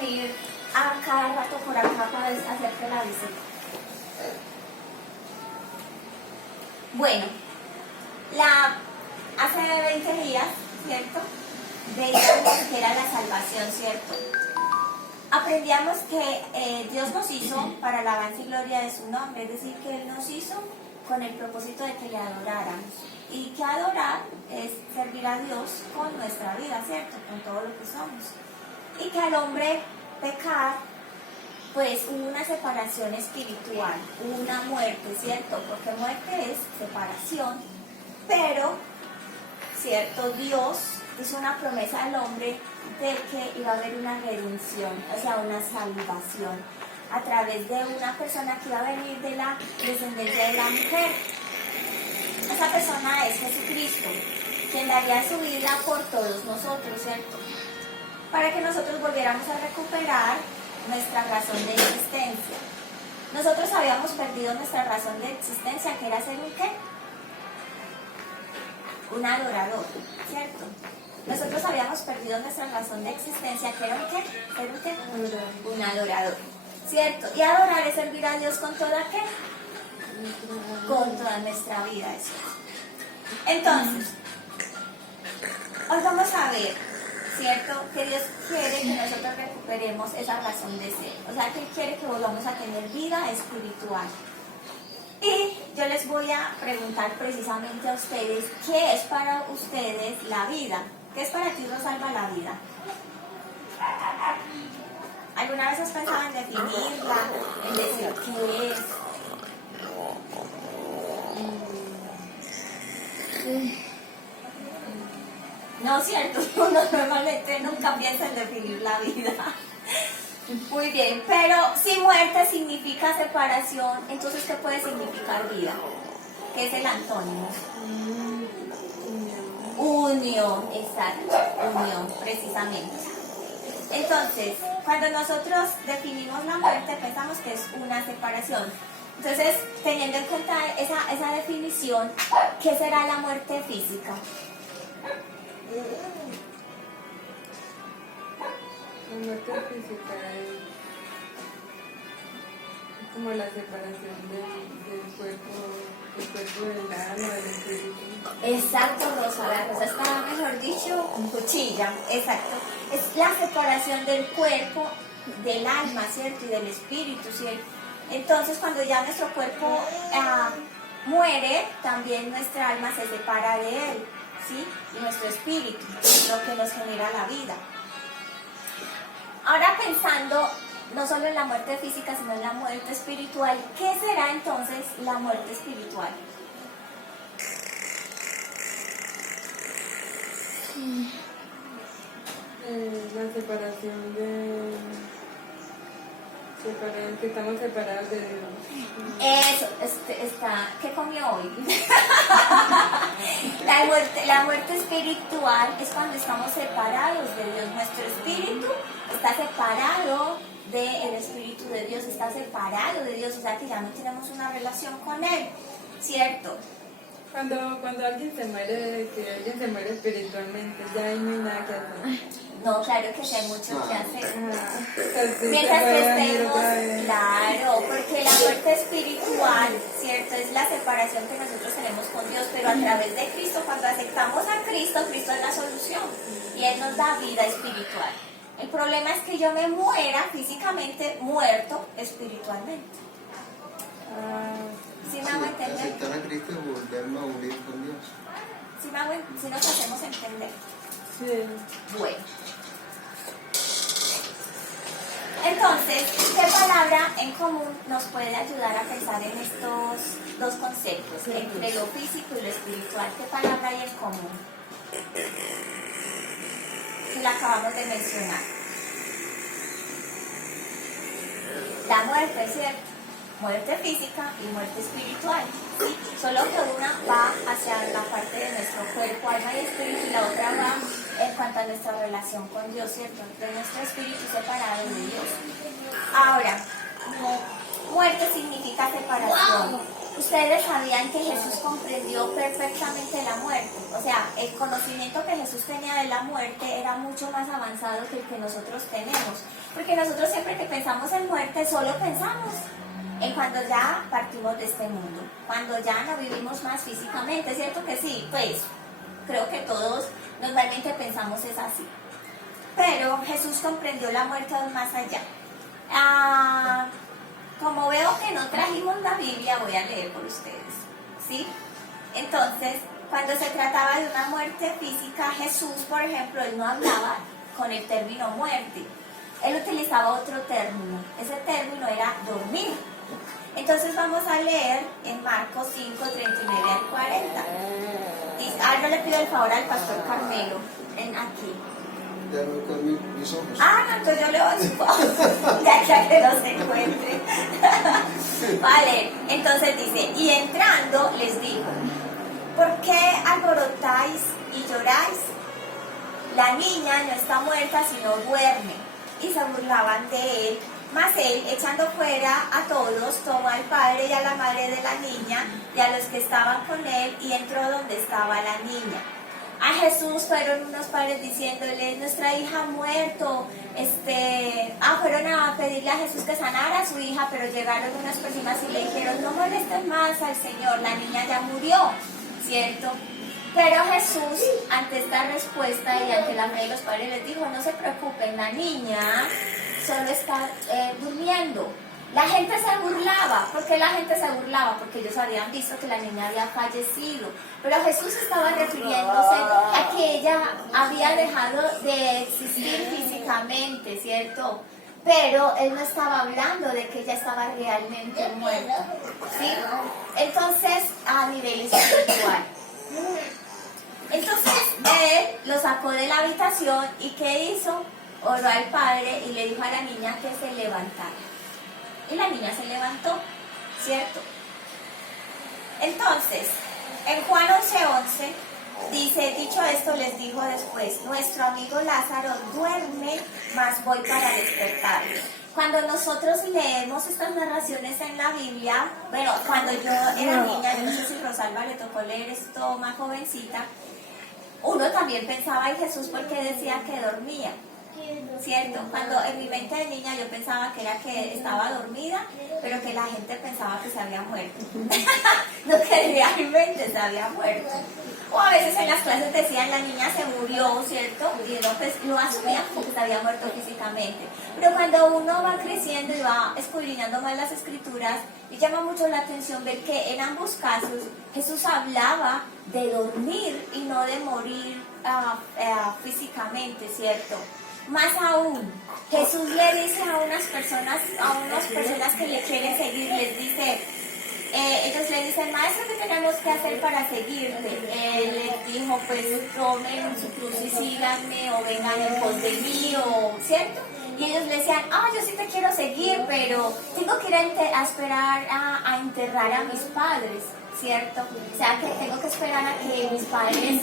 venir a cada rato por acá para hacerte la visita. Bueno, hace 20 días, ¿cierto? Veíamos que era la salvación, ¿cierto? Aprendíamos que Dios nos hizo para alabanza y gloria de su nombre, es decir, que Él nos hizo con el propósito de que le adoráramos. Y que adorar es servir a Dios con nuestra vida, ¿cierto? Con todo lo que somos. Y que al hombre pecar, pues hubo una separación espiritual, hubo una muerte, ¿cierto? Porque muerte es separación, pero, ¿cierto? Dios hizo una promesa al hombre de que iba a haber una redención, o sea, una salvación, a través de una persona que iba a venir de la descendencia de la mujer. Esa persona es Jesucristo, quien daría su vida por todos nosotros, ¿cierto? Para que nosotros volviéramos a recuperar nuestra razón de existencia. Nosotros habíamos perdido nuestra razón de existencia, que era ser un ¿qué? Un adorador, ¿cierto? Nosotros habíamos perdido nuestra razón de existencia, que era un ¿qué? ¿Ser un qué? Un adorador, ¿cierto? Y adorar es servir a Dios con toda ¿qué? Con toda nuestra vida, eso. Entonces, hoy vamos a ver, ¿cierto? Que Dios quiere que nosotros recuperemos esa razón de ser. O sea, que Él quiere que volvamos a tener vida espiritual. Y yo les voy a preguntar precisamente a ustedes, ¿qué es para ustedes la vida? ¿Qué es para ti, Rosalba, la vida? ¿Alguna vez has pensado en definirla, en decir qué es? No, cierto, uno normalmente nunca piensa en definir la vida. Muy bien, pero si muerte significa separación, entonces ¿qué puede significar vida? ¿Qué es el antónimo? Unión, exacto, unión, precisamente. Entonces, cuando nosotros definimos la muerte, pensamos que es una separación. Entonces, teniendo en cuenta esa definición, ¿qué será la muerte física? La muerte física es como la separación del cuerpo del alma, del espíritu. Exacto, Rosa, la Rosa está, mejor dicho, cuchilla, exacto. Es la separación del cuerpo, del alma, ¿cierto? Y del espíritu, ¿cierto? Entonces, cuando ya nuestro cuerpo muere, también nuestra alma se separa de él, ¿sí? Y nuestro espíritu, lo que nos genera la vida. Ahora pensando no solo en la muerte física, sino en la muerte espiritual, ¿qué será entonces la muerte espiritual? La separación que estamos separados de Dios. Eso, ¿qué comió hoy? La muerte espiritual es cuando estamos separados de Dios. Nuestro espíritu está separado del espíritu de Dios, está separado de Dios, o sea que ya no tenemos una relación con Él, ¿cierto? Cuando alguien se muere, que alguien se muere espiritualmente, ya ahí no hay nada que hacer. No, claro que sí hay mucho que hacer. Entonces, Mientras que estemos, claro, porque la muerte espiritual, ¿cierto? Es la separación que nosotros tenemos con Dios, pero a través de Cristo, cuando aceptamos a Cristo, Cristo es la solución y Él nos da vida espiritual. El problema es que yo me muera físicamente, muerto espiritualmente. ¿Sí me hago entender? Aceptar a Cristo y volvernos a unir con Dios. ¿Sí nos hacemos entender? Sí. Bueno. Entonces, ¿qué palabra en común nos puede ayudar a pensar en estos dos conceptos, entre lo físico y lo espiritual? ¿Qué palabra hay en común? Que la acabamos de mencionar. La muerte, ¿cierto? Muerte física y muerte espiritual, ¿sí? Solo que una va hacia la parte de nuestro cuerpo, alma y espíritu, y la otra va en cuanto a nuestra relación con Dios, ¿cierto? De nuestro espíritu separado de Dios. Ahora, muerte significa separación. ustedes sabían que Jesús comprendió perfectamente la muerte. O sea, el conocimiento que Jesús tenía de la muerte era mucho más avanzado que el que nosotros tenemos. Porque nosotros siempre que pensamos en muerte solo pensamos en cuando ya partimos de este mundo, cuando ya no vivimos más físicamente, ¿cierto que sí? Pues creo que todos normalmente pensamos es así. Pero Jesús comprendió la muerte aún más allá. Como veo que no trajimos la Biblia, voy a leer por ustedes, ¿sí? Entonces, cuando se trataba de una muerte física, Jesús, por ejemplo, él no hablaba con el término muerte. Él utilizaba otro término. Ese término era dormir. Entonces vamos a leer en Marcos 5, 39 al 40. Dice, yo le pido el favor al pastor Carmelo, aquí. Ya no con mis ojos. No, entonces yo le voy a chupar, ya que no se encuentre. Vale, entonces dice, y entrando les dijo, ¿por qué alborotáis y lloráis? La niña no está muerta, sino duerme. Y se burlaban de él. Mas él, echando fuera a todos, tomó al padre y a la madre de la niña y a los que estaban con él y entró donde estaba la niña. A Jesús fueron unos padres diciéndole, nuestra hija ha muerto. Fueron a pedirle a Jesús que sanara a su hija, pero llegaron unas personas y le dijeron, no molestes más al Señor, la niña ya murió, ¿cierto? Pero Jesús, ante esta respuesta y ante la fe de los padres, les dijo, no se preocupen, la niña solo está durmiendo. La gente se burlaba. ¿Por qué la gente se burlaba? Porque ellos habían visto que la niña había fallecido. Pero Jesús estaba refiriéndose a que ella había dejado de existir físicamente, ¿cierto? Pero él no estaba hablando de que ella estaba realmente muerta, ¿sí? Entonces, a nivel espiritual. Entonces, él lo sacó de la habitación y ¿qué hizo? Oró al padre y le dijo a la niña que se levantara. Y la niña se levantó, ¿cierto? Entonces, en Juan 11:11 dice, dicho esto les dijo después, nuestro amigo Lázaro duerme, mas voy para despertarlo. Cuando nosotros leemos estas narraciones en la Biblia, bueno, cuando yo era niña, yo no sé si Rosalba le tocó leer esto más jovencita, uno también pensaba en Jesús porque decía que dormía. ¿Cierto? Cuando en mi mente de niña yo pensaba que era que estaba dormida, pero que la gente pensaba que se había muerto. No que realmente se había muerto. O a veces en las clases decían la niña se murió, ¿cierto? Y uno pues lo asumía como que se había muerto físicamente. Pero cuando uno va creciendo y va escudriñando más las escrituras, me llama mucho la atención ver que en ambos casos Jesús hablaba de dormir y no de morir físicamente, ¿cierto? Más aún, Jesús le dice a unas personas que le quieren seguir, les dice, ellos le dicen, maestro, ¿qué tenemos que hacer para seguirte? Él les dijo, pues tomen su cruz y síganme, o vengan en pos de mí, ¿cierto? Y ellos le decían, yo sí te quiero seguir, pero tengo que ir a esperar a enterrar a mis padres, ¿cierto? O sea, que tengo que esperar a que mis padres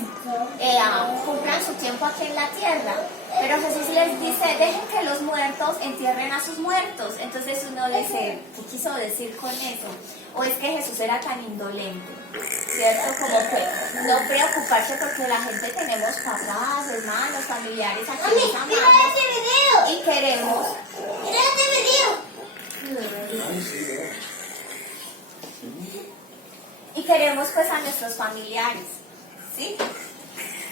cumplan su tiempo aquí en la tierra. Pero Jesús les dice, dejen que los muertos entierren a sus muertos. Entonces uno dice, ¿qué quiso decir con eso? O es que Jesús era tan indolente, ¿cierto? Como que no preocuparse porque la gente tenemos papás, hermanos, familiares a quienes amamos y queremos. Y queremos pues a nuestros familiares, ¿sí?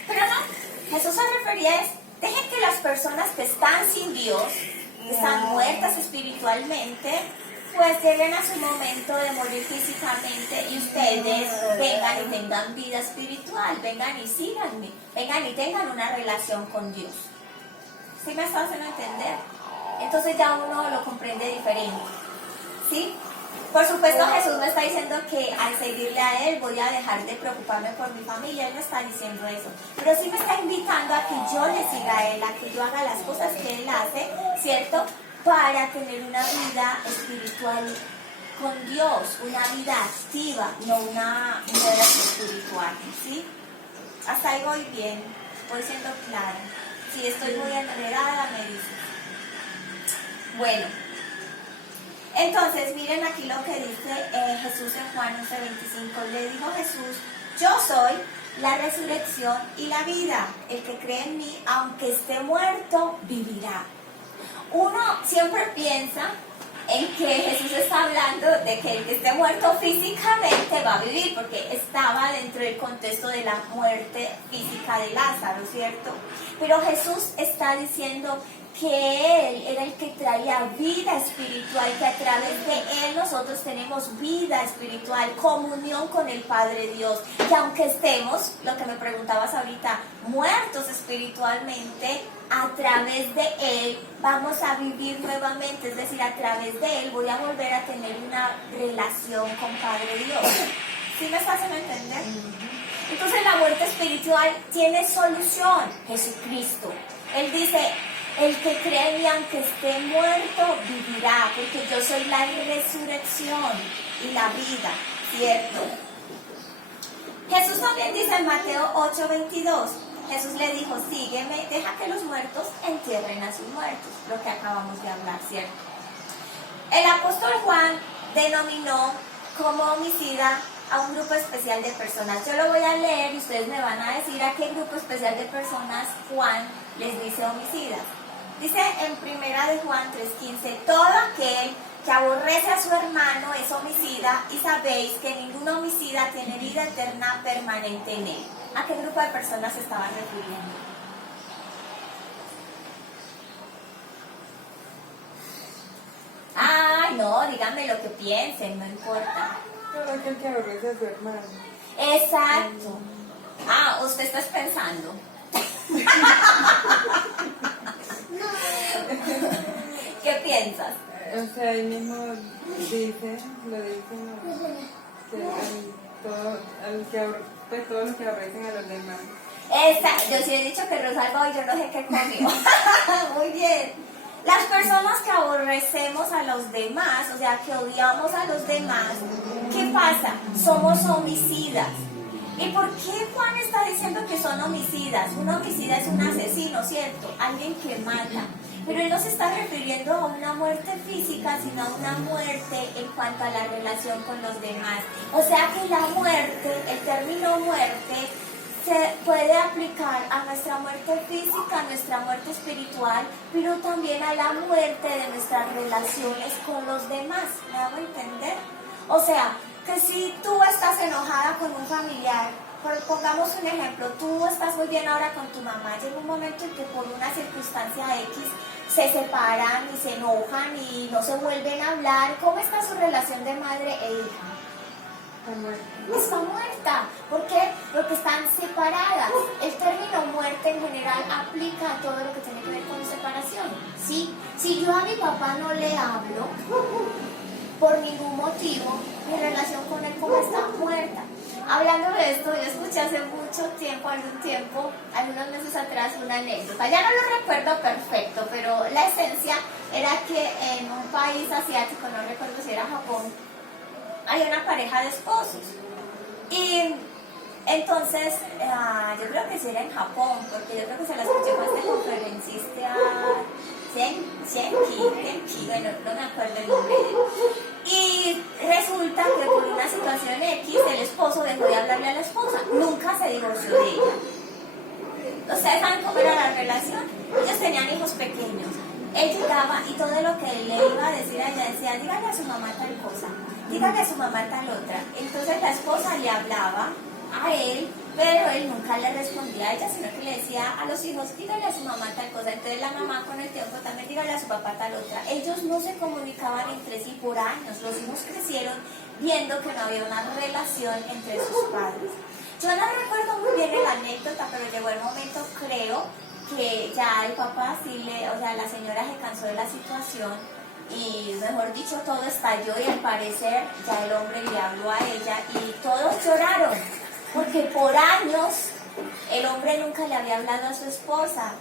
Pero no, Jesús se refería a dejen que las personas que están sin Dios, que están muertas espiritualmente, pues lleguen a su momento de morir físicamente y ustedes vengan y tengan vida espiritual, vengan y síganme, vengan y tengan una relación con Dios. ¿Sí me está haciendo entender? Entonces ya uno lo comprende diferente, ¿sí? Por supuesto, Jesús no está diciendo que al seguirle a Él voy a dejar de preocuparme por mi familia. Él no está diciendo eso. Pero sí me está invitando a que yo le siga a Él, a que yo haga las cosas que Él hace, ¿cierto? Para tener una vida espiritual con Dios, una vida activa, no una vida espiritual, ¿sí? Hasta ahí voy bien, voy siendo clara. Si estoy muy enredada, me dices. Bueno. Entonces, miren aquí lo que dice Jesús en Juan 11:25. Le dijo Jesús, yo soy la resurrección y la vida. El que cree en mí, aunque esté muerto, vivirá. Uno siempre piensa en que Jesús está hablando de que el que esté muerto físicamente va a vivir, porque estaba dentro del contexto de la muerte física de Lázaro, ¿cierto? Pero Jesús está diciendo que Él era el que traía vida espiritual, que a través de Él nosotros tenemos vida espiritual, comunión con el Padre Dios, que aunque estemos, lo que me preguntabas ahorita, muertos espiritualmente, a través de Él vamos a vivir nuevamente, es decir, a través de Él voy a volver a tener una relación con Padre Dios. ¿Sí me estás haciendo entender? Entonces la muerte espiritual tiene solución, Jesucristo. Él dice, el que cree en mí aunque esté muerto vivirá, porque yo soy la resurrección y la vida, ¿cierto? Jesús también dice en Mateo 8:22, Jesús le dijo, sígueme, deja que los muertos entierren a sus muertos, lo que acabamos de hablar, ¿cierto? El apóstol Juan denominó como homicida a un grupo especial de personas. Yo lo voy a leer y ustedes me van a decir a qué grupo especial de personas Juan les dice homicidas. Dice en primera de Juan 3:15, todo aquel que aborrece a su hermano es homicida y sabéis que ningún homicida tiene vida eterna permanente en él. ¿A qué grupo de personas se estaban refiriendo? Ay, no, díganme lo que piensen, no importa. Todo aquel que aborrece a su hermano. Exacto. Ah, usted está pensando. ¿Qué piensas? O sea, ahí mismo lo dice, todos los que aborrecen a los demás. Yo sí he dicho que Rosalba hoy yo no sé qué comió. Muy bien. Las personas que aborrecemos a los demás, o sea, que odiamos a los demás, ¿qué pasa? Somos homicidas. ¿Y por qué Juan está diciendo que son homicidas? Un homicida es un asesino, ¿cierto? Alguien que mata. Pero él no se está refiriendo a una muerte física, sino a una muerte en cuanto a la relación con los demás. O sea que la muerte, el término muerte, se puede aplicar a nuestra muerte física, a nuestra muerte espiritual, pero también a la muerte de nuestras relaciones con los demás. ¿Me hago entender? O sea, que si tú estás enojada con un familiar, pongamos un ejemplo, tú estás muy bien ahora con tu mamá, llega un momento en que por una circunstancia X se separan y se enojan y no se vuelven a hablar. ¿Cómo está su relación de madre e hija? Está muerta. ¿Por qué? Porque están separadas. El término muerte en general aplica a todo lo que tiene que ver con separación. ¿Sí? Si yo a mi papá no le hablo por ningún motivo, mi relación con él como está muerta. Hablando de esto, yo escuché hace mucho tiempo, algunos meses atrás, una anécdota. Ya no lo recuerdo perfecto, pero la esencia era que en un país asiático, no recuerdo si era Japón, hay una pareja de esposos. Y entonces, yo creo que sí era en Japón, porque yo creo que se la escuché con este conferencista Genki, bueno, no me acuerdo el nombre de él. Y resulta que por una situación X, el esposo dejó de hablarle a la esposa, nunca se divorció de ella. ¿Ustedes saben cómo era la relación? Ellos tenían hijos pequeños. Él llegaba y todo lo que él le iba a decir a ella decía, dígale a su mamá tal cosa, dígale a su mamá tal otra. Entonces la esposa le hablaba a él, pero él nunca le respondía a ella, sino que le decía a los hijos, dígale a su mamá tal cosa. Entonces la mamá con el tiempo también, dígale a su papá tal otra. Ellos no se comunicaban entre sí por años. Los hijos crecieron viendo que no había una relación entre sus padres. Yo no recuerdo muy bien la anécdota, pero llegó el momento, creo, que ya el papá la señora se cansó de la situación y, mejor dicho, todo estalló y al parecer ya el hombre le habló a ella y todos lloraron, porque por años el hombre nunca le había hablado a su esposa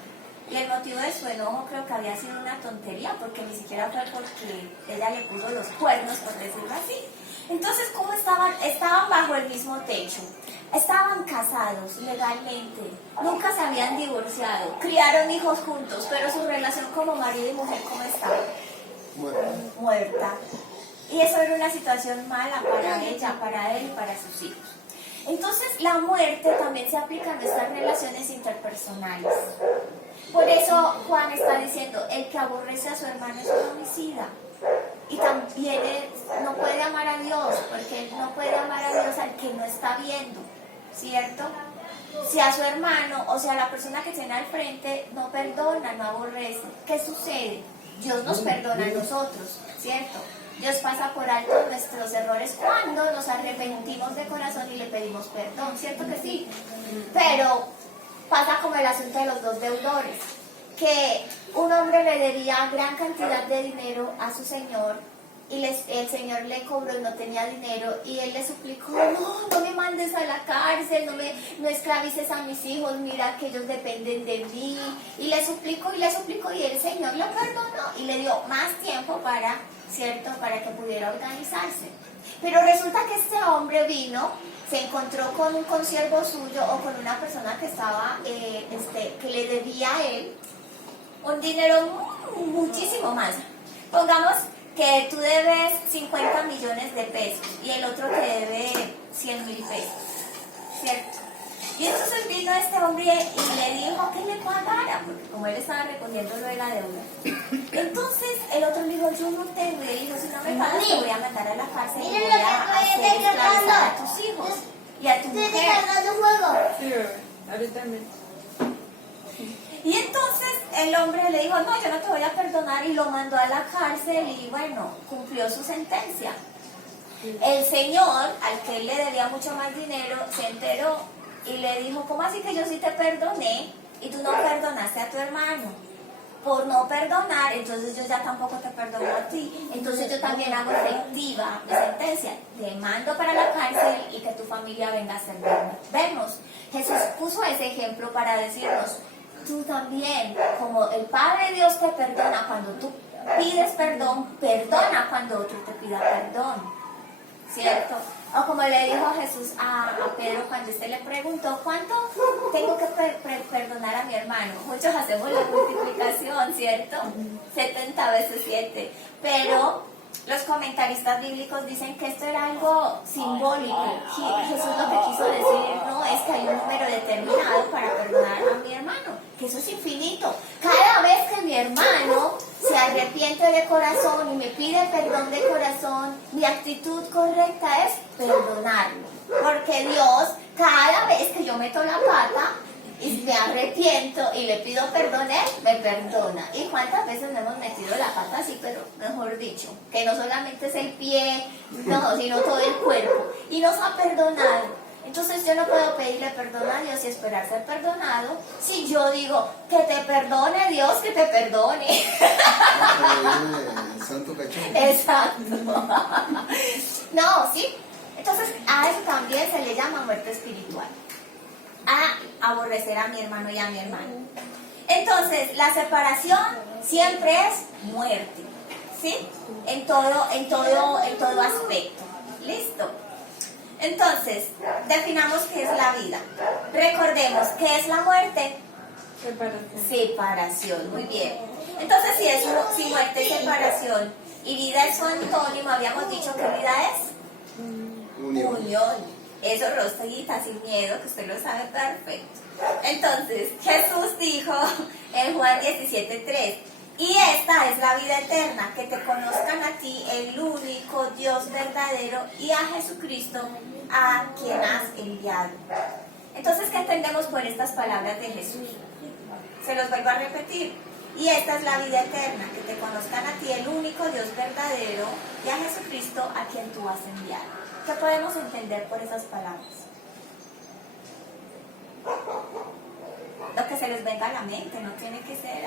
y el motivo de su enojo creo que había sido una tontería, porque ni siquiera fue porque ella le puso los cuernos, por decirlo así. Entonces, ¿cómo estaban? Estaban bajo el mismo techo, estaban casados legalmente, nunca se habían divorciado, criaron hijos juntos, pero su relación como marido y mujer, ¿cómo estaba? Muerta. Muerta. Y eso era una situación mala para ella, para él y para sus hijos. Entonces la muerte también se aplica a nuestras relaciones interpersonales. Por eso Juan está diciendo, el que aborrece a su hermano es un homicida. Y también no puede amar a Dios, porque no puede amar a Dios al que no está viendo, ¿cierto? Si a su hermano, o sea, a la persona que tiene al frente no perdona, no aborrece, ¿qué sucede? Dios nos perdona a nosotros, ¿cierto? Dios pasa por alto nuestros errores cuando nos arrepentimos de corazón y le pedimos perdón, ¿cierto que sí? Pero pasa como el asunto de los dos deudores, que un hombre le debía gran cantidad de dinero a su señor y el señor le cobró y no tenía dinero y él le suplicó, no me mandes a la cárcel, no esclavices a mis hijos, mira que ellos dependen de mí, y le suplicó y el señor lo perdonó y le dio más tiempo para, ¿cierto?, para que pudiera organizarse. Pero resulta que este hombre vino, se encontró con un consiervo suyo o con una persona que estaba, que le debía a él un dinero muchísimo más. Pongamos que tú debes 50 millones de pesos y el otro te debe 100.000 pesos, ¿cierto? Y entonces vino este hombre y le dijo que le pagara, porque como él estaba recogiendo lo de la deuda. Entonces el otro le dijo, yo no tengo, y él dijo, si no me pagas te voy a mandar a la cárcel y voy a hacer esclavizar a tus hijos y a tu mujer. Sí, bebé, ahorita mismo. Y entonces el hombre le dijo, no, yo no te voy a perdonar, y lo mandó a la cárcel y bueno, cumplió su sentencia. El señor, al que él le debía mucho más dinero, se enteró y le dijo, ¿cómo así que yo sí te perdoné y tú no perdonaste a tu hermano? Por no perdonar, entonces yo ya tampoco te perdono a ti, entonces yo también hago efectiva mi sentencia, te mando para la cárcel y que tu familia venga a servirme. Vemos, Jesús puso ese ejemplo para decirnos, tú también, como el Padre Dios te perdona cuando tú pides perdón, perdona cuando otro te pida perdón, ¿cierto? O como le dijo Jesús a Pedro cuando le preguntó, ¿cuánto tengo que perdonar a mi hermano? Muchos hacemos la multiplicación, ¿cierto? 70 veces 7, pero los comentaristas bíblicos dicen que esto era algo simbólico. Jesús lo que quiso decir no es que hay un número determinado para perdonar a mi hermano, que eso es infinito. Cada vez que mi hermano se arrepiente de corazón y me pide perdón de corazón, mi actitud correcta es perdonarlo. Porque Dios, cada vez que yo meto la pata y me arrepiento y le pido perdón, Él me perdona. ¿Y cuántas veces no hemos metido la pata así, pero mejor dicho, que no solamente es el pie, no, sino todo el cuerpo, y nos ha perdonado? Entonces yo no puedo pedirle perdón a Dios y esperar ser perdonado si yo digo, que te perdone Dios, que te perdone. El santo cachorro. Exacto. No, ¿sí? Entonces a eso también se le llama muerte espiritual, a aborrecer a mi hermano y a mi hermana. Entonces la separación siempre es muerte, ¿sí? En todo aspecto. ¿Listo? Entonces, definamos qué es la vida. Recordemos, ¿qué es la muerte? Separación, muy bien. Entonces, si muerte es separación y vida es su antónimo, habíamos dicho que vida es unión. Eso, Rosita, sin miedo, que usted lo sabe perfecto. Entonces, Jesús dijo en Juan 17:3, y esta es la vida eterna, que te conozcan a ti, el único Dios verdadero, y a Jesucristo, a quien has enviado. Entonces, ¿qué entendemos por estas palabras de Jesús? Se los vuelvo a repetir. Y esta es la vida eterna, que te conozcan a ti, el único Dios verdadero, y a Jesucristo, a quien tú has enviado. ¿Qué podemos entender por esas palabras? Lo que se les venga a la mente, no tiene que ser,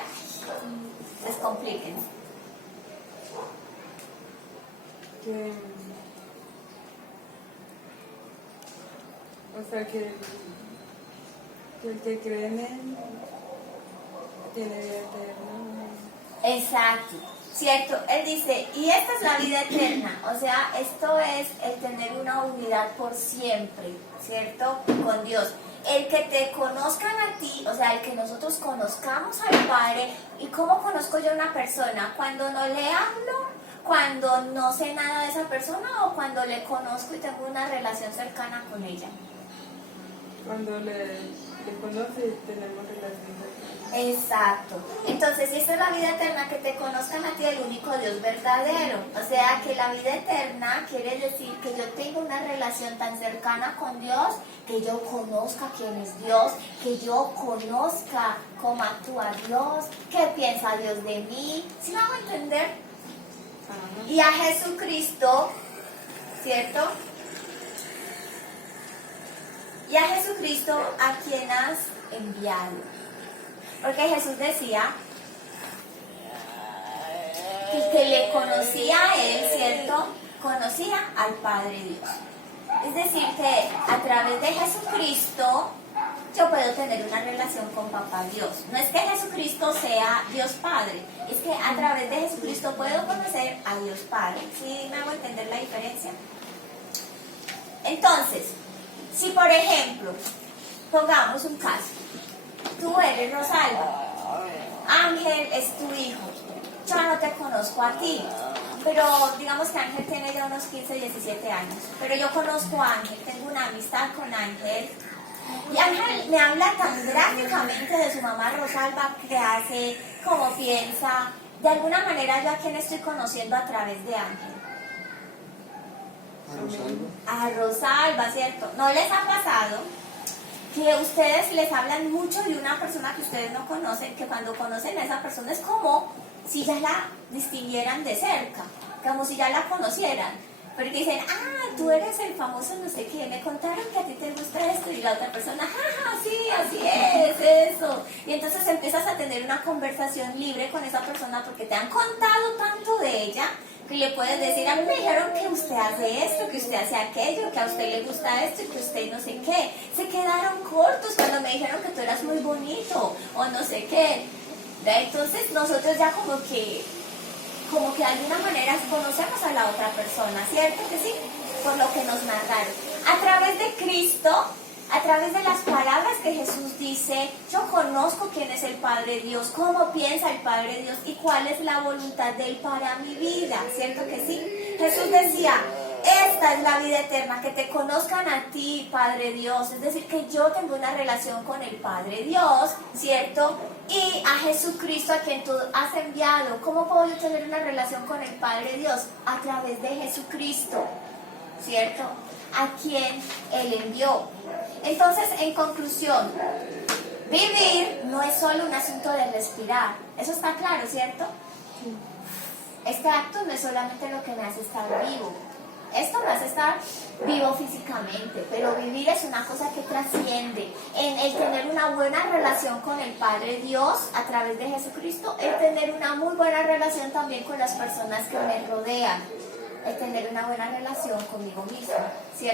descompliquen. O sea que el que cree en él tiene vida eterna. Exacto, cierto. Él dice, y esta es la vida eterna, o sea, esto es el tener una unidad por siempre, ¿cierto? Con Dios. El que te conozcan a ti, o sea, el que nosotros conozcamos al Padre. ¿Y cómo conozco yo a una persona? Cuando no le hablo, cuando no sé nada de esa persona o cuando le conozco y tengo una relación cercana con ella. Cuando le conoce y tenemos relación cercana. Exacto. Entonces, si esta es la vida eterna, que te conozcan a ti, el único Dios verdadero. O sea, que la vida eterna quiere decir que yo tengo una relación tan cercana con Dios, que yo conozca quién es Dios, que yo conozca cómo actúa Dios, qué piensa Dios de mí. ¿Sí me hago entender? Ajá. Y a Jesucristo, ¿cierto? Y a Jesucristo a quien has enviado. Porque Jesús decía que le conocía a él, ¿cierto? Conocía al Padre Dios. Es decir, que a través de Jesucristo yo puedo tener una relación con Papá Dios. No es que Jesucristo sea Dios Padre, es que a través de Jesucristo puedo conocer a Dios Padre. ¿Sí me hago entender la diferencia? Entonces, si por ejemplo, pongamos un caso, tú eres Rosalba, Ángel es tu hijo, yo no te conozco a ti, pero digamos que Ángel tiene ya unos 15, 17 años, pero yo conozco a Ángel, tengo una amistad con Ángel, y Ángel me habla tan gráficamente de su mamá Rosalba, qué hace, cómo piensa. De alguna manera yo a quién estoy conociendo a través de Ángel. A Rosalba. A Rosalba, ¿cierto? ¿No les ha pasado que ustedes les hablan mucho de una persona que ustedes no conocen, que cuando conocen a esa persona es como si ya la distinguieran de cerca, como si ya la conocieran? Porque dicen, tú eres el famoso no sé qué, me contaron que a ti te gusta esto, y la otra persona, jaja, sí, así es, eso. Y entonces empiezas a tener una conversación libre con esa persona porque te han contado tanto de ella que le puedes decir, a mí me dijeron que usted hace esto, que usted hace aquello, que a usted le gusta esto y que usted no sé qué. Se quedaron cortos cuando me dijeron que tú eras muy bonito o no sé qué. Entonces nosotros ya como que de alguna manera conocemos a la otra persona, ¿cierto que sí? Por lo que nos narraron. A través de Cristo, a través de las palabras que Jesús dice, yo conozco quién es el Padre Dios, cómo piensa el Padre Dios y cuál es la voluntad de Él para mi vida, ¿cierto que sí? Jesús decía, esta es la vida eterna, que te conozcan a ti, Padre Dios, es decir, que yo tengo una relación con el Padre Dios, ¿cierto? Y a Jesucristo, a quien tú has enviado. ¿Cómo puedo yo tener una relación con el Padre Dios? A través de Jesucristo, ¿cierto? A quien Él envió. Entonces, en conclusión, vivir no es solo un asunto de respirar. Eso está claro, ¿cierto? Este acto no es solamente lo que me hace estar vivo. Esto me hace estar vivo físicamente, pero vivir es una cosa que trasciende en el tener una buena relación con el Padre Dios a través de Jesucristo, el tener una muy buena relación también con las personas que me rodean, el tener una buena relación conmigo mismo, ¿cierto?